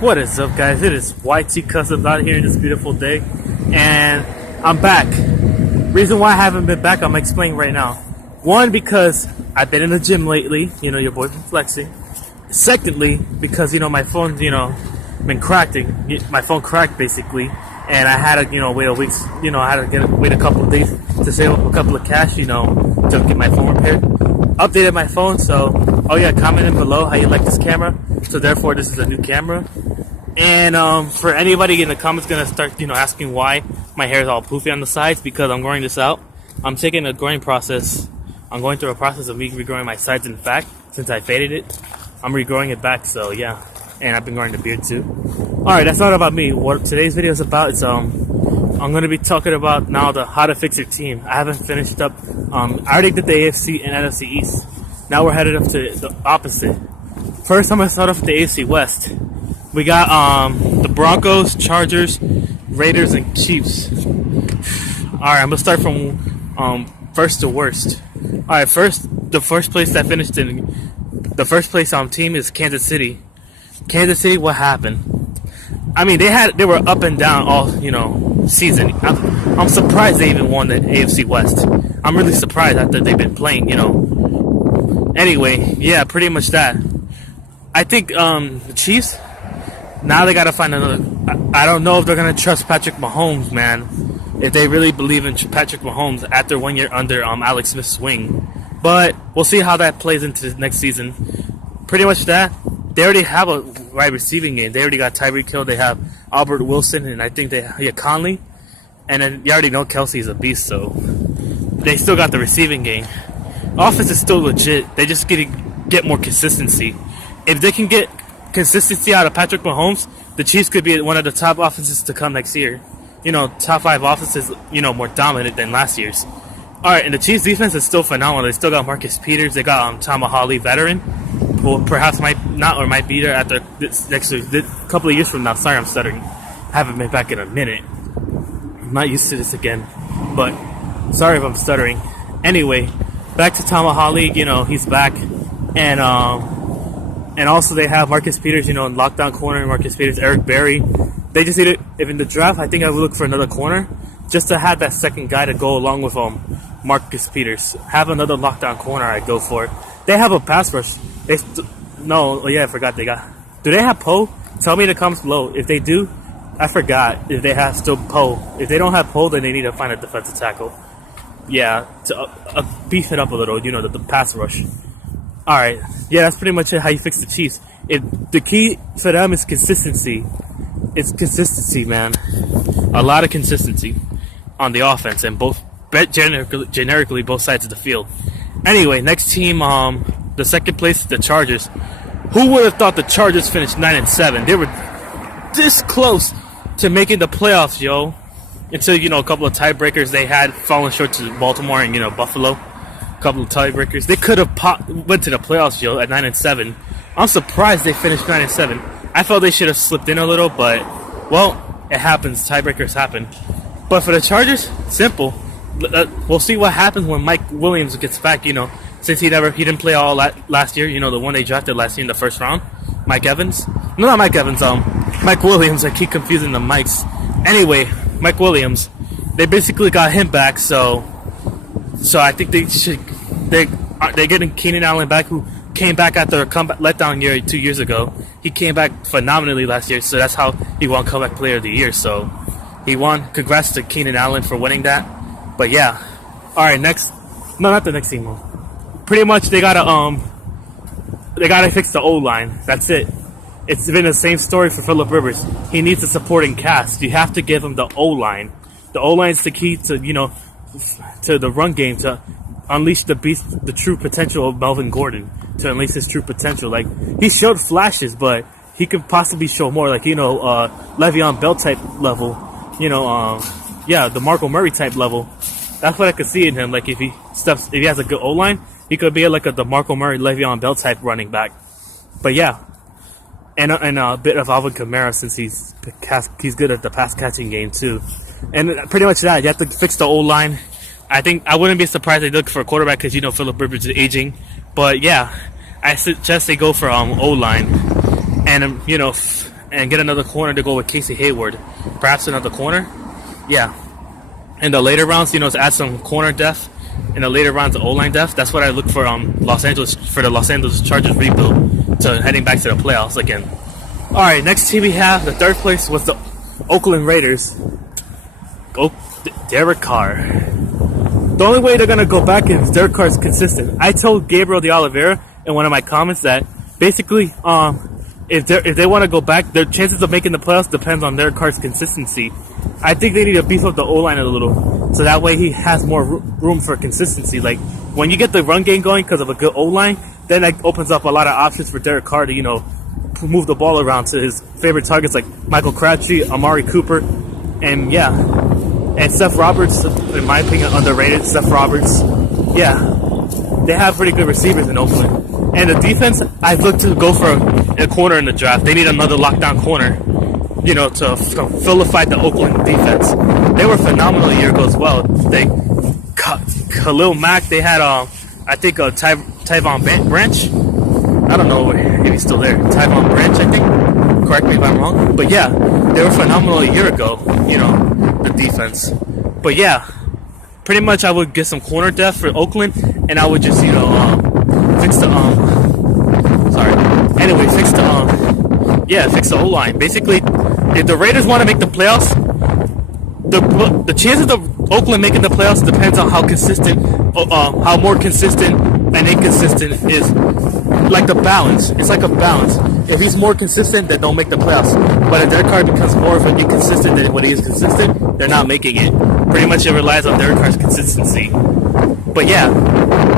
What is up, guys? It is YT Customs out here in this beautiful day, and I'm back. Reason why I haven't been back, I'm explaining right now. One, because I've been in the gym lately. You know, your boy's been flexing. Secondly, because my phone's been cracking. My phone cracked basically, and I had to wait a week. I had to wait a couple of days to save up a couple of cash. To get my phone repaired. Updated my phone, so comment in below how you like this camera. So therefore, this is a new camera. And for anybody in the comments gonna start asking why my hair is all poofy on the sides, because I'm growing this out. I'm taking a growing process. I'm going through a process of me regrowing my sides. In fact, since I faded it, I'm regrowing it back. So yeah, and I've been growing the beard too. All right, that's not about me. What today's video is about is I'm gonna be talking about now the how to fix your team. I haven't finished up. I already did the AFC and NFC East. Now we're headed up to the opposite. First, I'm gonna start off with the AFC West. We got the Broncos, Chargers, Raiders, and Chiefs. All right, I'm gonna start from first to worst. All right, the first place that finished in the first place team is Kansas City. Kansas City, what happened? I mean, they were up and down all season. I'm surprised they even won the AFC West. I'm really surprised after they've been playing. Anyway, yeah, pretty much that. I think the Chiefs. Now they gotta find another. I don't know if they're gonna trust Patrick Mahomes, man. If they really believe in Patrick Mahomes after 1 year under Alex Smith's wing, but we'll see how that plays into next season. Pretty much that. They already have a wide receiving game. They already got Tyreek Hill. They have Albert Wilson, and I think Conley, and then you already know Kelsey's a beast. So they still got the receiving game. Offense is still legit. They just get more consistency. If they can get consistency out of Patrick Mahomes, the Chiefs could be one of the top offenses to come next year. Top 5 offenses, more dominant than last year's. All right, and the Chiefs defense is still phenomenal. They still got Marcus Peters. They got Tomahawk, veteran, who perhaps might be there after this couple of years from now. Sorry, I'm stuttering. I haven't been back in a minute. I'm not used to this again, but sorry if I'm stuttering. Anyway, back to Tomahawk. He's back, and also they have Marcus Peters, in lockdown corner. Marcus Peters, Eric Berry. They just need it. If in the draft, I think I would look for another corner, just to have that second guy to go along with Marcus Peters. Have another lockdown corner I'd go for. They have a pass rush. I forgot they got. Do they have Poe? Tell me in the comments below. If they do, I forgot if they have still Poe. If they don't have Poe, then they need to find a defensive tackle. Yeah, to beef it up a little. The pass rush. All right, yeah, that's pretty much it. How you fix the Chiefs? If the key for them is consistency. It's consistency, man. A lot of consistency on the offense and generically both sides of the field. Anyway, next team, the second place is the Chargers. Who would have thought the Chargers finished 9-7? They were this close to making the playoffs, yo. Until a couple of tiebreakers they had fallen short to Baltimore and Buffalo. A couple of tiebreakers. They could have went to the playoffs, yo, at 9-7. I'm surprised they finished 9-7. I felt they should have slipped in a little, but well, it happens. Tiebreakers happen. But for the Chargers, simple. We'll see what happens when Mike Williams gets back. Since he didn't play all last year. The one they drafted last year in the first round, Mike Evans. No, not Mike Evans. Mike Williams. I keep confusing the mics. Anyway, Mike Williams. They basically got him back. So I think they're getting Keenan Allen back, who came back after a comeback letdown year 2 years ago. He came back phenomenally last year, so that's how he won Comeback Player of the Year. So he won. Congrats to Keenan Allen for winning that. But yeah, all right. Next, no, not the next team. Pretty much they gotta fix the O-line. That's it. It's been the same story for Phillip Rivers. He needs a supporting cast. You have to give him the O-line. The O-line is the key to to the run game, to unleash the true potential of Melvin Gordon. To unleash his true potential. Like, he showed flashes, but he could possibly show more. Like, Le'Veon Bell type level. The Marco Murray type level. That's what I could see in him. Like, if he has a good O-line, he could be like the Marco Murray, Le'Veon Bell type running back. But yeah, and a bit of Alvin Kamara, since he's good at the pass catching game too. And pretty much that. You have to fix the O-line. I think I wouldn't be surprised they look for a quarterback because Phillip Rivers is aging. But yeah, I suggest they go for O-line, and and get another corner to go with Casey Hayward. Perhaps another corner. Yeah. In the later rounds, you know, to add some corner depth. In the later rounds of O-line depth. That's what I look for the Los Angeles Chargers rebuild to heading back to the playoffs again. Alright, next team we have, the third place was the Oakland Raiders. Derek Carr. The only way they're going to go back is if Derek Carr is consistent. I told Gabriel de Oliveira in one of my comments that basically if they want to go back, their chances of making the playoffs depends on Derek Carr's consistency. I think they need to beef up the O-line a little so that way he has more room for consistency. Like when you get the run game going because of a good O-line, then that opens up a lot of options for Derek Carr to, you know, move the ball around to his favorite targets like Michael Crabtree, Amari Cooper, and yeah. And Seth Roberts, in my opinion, underrated. Seth Roberts, yeah. They have pretty good receivers in Oakland. And the defense, I've looked to go for a corner in the draft. They need another lockdown corner, you know, to vilify the Oakland defense. They were phenomenal a year ago as well. Khalil Mack, they had, I think, Tyvon Branch. I don't know if he's still there. Tyvon Branch, I think. Correct me if I'm wrong. But yeah, they were phenomenal a year ago, you know, the defense. But yeah, pretty much I would get some corner depth for Oakland, and I would just, you know, fix the, fix the O-line. Basically, if the Raiders want to make the playoffs, the chances of Oakland making the playoffs depends on how consistent, how more consistent and inconsistent is. Like the balance. It's like a balance. If he's more consistent, then don't make the playoffs. But if Derek Carr becomes more of an inconsistent than when he is consistent, they're not making it. Pretty much it relies on Derek Carr's consistency. But yeah,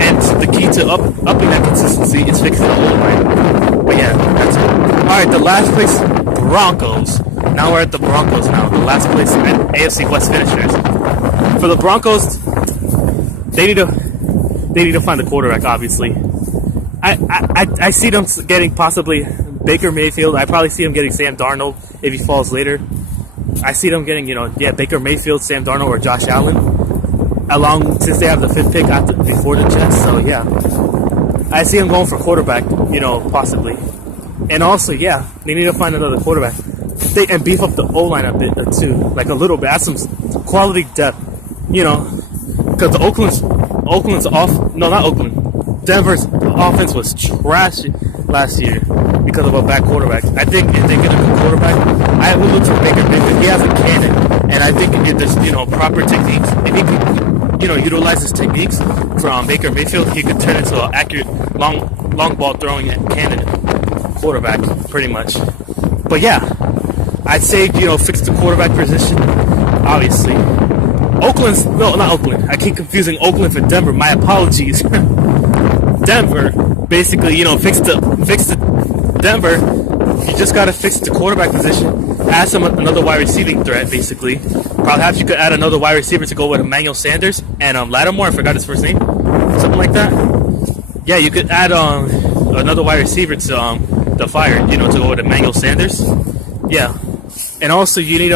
and the key to upping that consistency is fixing the O-line. But yeah, that's it. Alright, the last place, Broncos. Now we're at the Broncos now. The last place at AFC West finishers. For the Broncos, they need to find a quarterback, obviously. I see them getting possibly Baker Mayfield. I probably see them getting Sam Darnold if he falls later. I see them getting, you know, Baker Mayfield, Sam Darnold, or Josh Allen. Since they have the 5th pick before the Jets, so yeah. I see them going for quarterback, you know, possibly. And also, yeah, they need to find another quarterback. And beef up the O-line a bit, too. Like a little bit. Add some quality depth, you know. Because Denver's offense was trash last year because of a bad quarterback. I think if they get a good quarterback, I would look for Baker Mayfield. He has a cannon, and I think if there's, you know, proper techniques, if he could, you know, utilize his techniques from Baker Mayfield, he could turn into an accurate long ball throwing cannon quarterback, pretty much. But yeah, I'd say, you know, fix the quarterback position, obviously. Not Oakland. I keep confusing Oakland for Denver. My apologies. Denver, basically, you know, fix the Denver. You just gotta fix the quarterback position. Add another wide receiving threat, basically. Perhaps you could add another wide receiver to go with Emmanuel Sanders and Lattimore. I forgot his first name, something like that. Yeah, you could add another wide receiver to the Fire, you know, to go with Emmanuel Sanders. Yeah, and also you need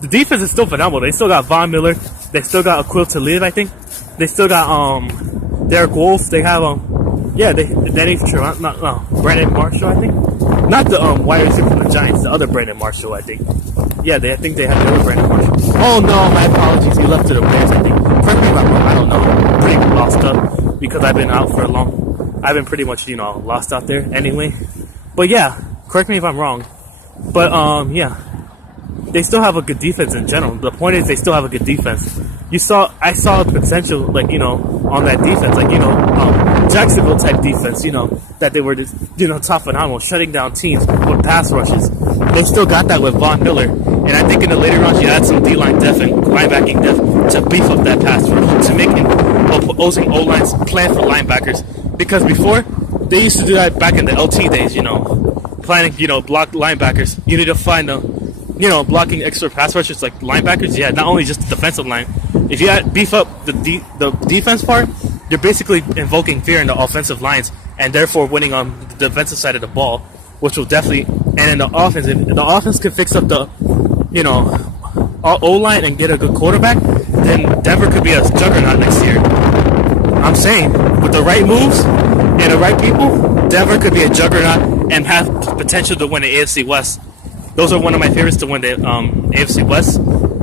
the defense is still phenomenal. They still got Von Miller. They still got Aqib Talib, I think. They still got Derek Wolfe. They have Brandon Marshall, I think. Not the wide receiver from the Giants, the other Brandon Marshall, I think. Yeah, I think they have the other Brandon Marshall. Oh no, my apologies. He left to the Bears, I think. Correct me if I'm wrong. I don't know. I'm pretty lost up because I've been out for I've been pretty much, you know, lost out there anyway. But yeah, correct me if I'm wrong. But yeah. They still have a good defense in general. The point is they still have a good defense. I saw the potential, like, you know, on that defense, like, you know, Jacksonville type defense, you know, that they were just, you know, top phenomenal, shutting down teams with pass rushes. They still got that with Von Miller. And I think in the later rounds you add some D-line depth and linebacking depth to beef up that pass rush, to make opposing O-lines plan for linebackers. Because before, they used to do that back in the LT days, you know, planning, you know, block linebackers. You need to find you know, blocking extra pass rushers like linebackers. Yeah, not only just the defensive line. If you beef up the defense part, you're basically invoking fear in the offensive lines and therefore winning on the defensive side of the ball, which will definitely. And in the offense, if the offense can fix up the, you know, O-line and get a good quarterback, then Denver could be a juggernaut next year. I'm saying, with the right moves and the right people, Denver could be a juggernaut and have potential to win the AFC West. Those are one of my favorites to win the AFC West.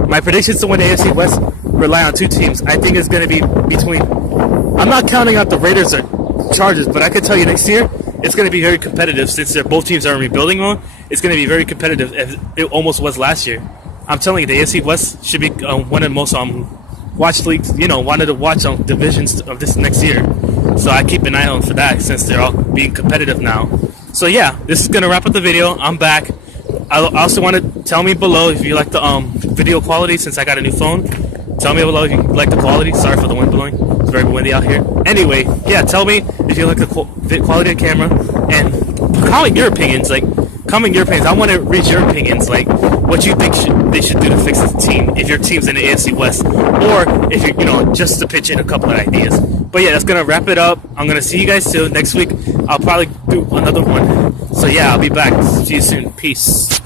My predictions to win the AFC West rely on two teams. I think it's going to be between. I'm not counting out the Raiders or Chargers, but I can tell you next year it's going to be very competitive since both teams are in rebuilding mode. It's going to be very competitive, as it almost was last year. I'm telling you, the AFC West should be one of the most watch leagues. Wanted to watch divisions of this next year. So I keep an eye on for that since they're all being competitive now. So yeah, this is going to wrap up the video. I'm back. I also want to tell me below if you like the video quality since I got a new phone. Tell me below if you like the quality. Sorry for the wind blowing. It's very windy out here. Anyway, yeah, tell me if you like the quality of the camera and comment your opinions. Comment your opinions. I want to read your opinions. What you think they should do to fix the team if your team's in the AFC West, or if you're just to pitch in a couple of ideas. But yeah, that's gonna wrap it up. I'm gonna see you guys soon. Next week, I'll probably do another one. So yeah, I'll be back. See you soon. Peace.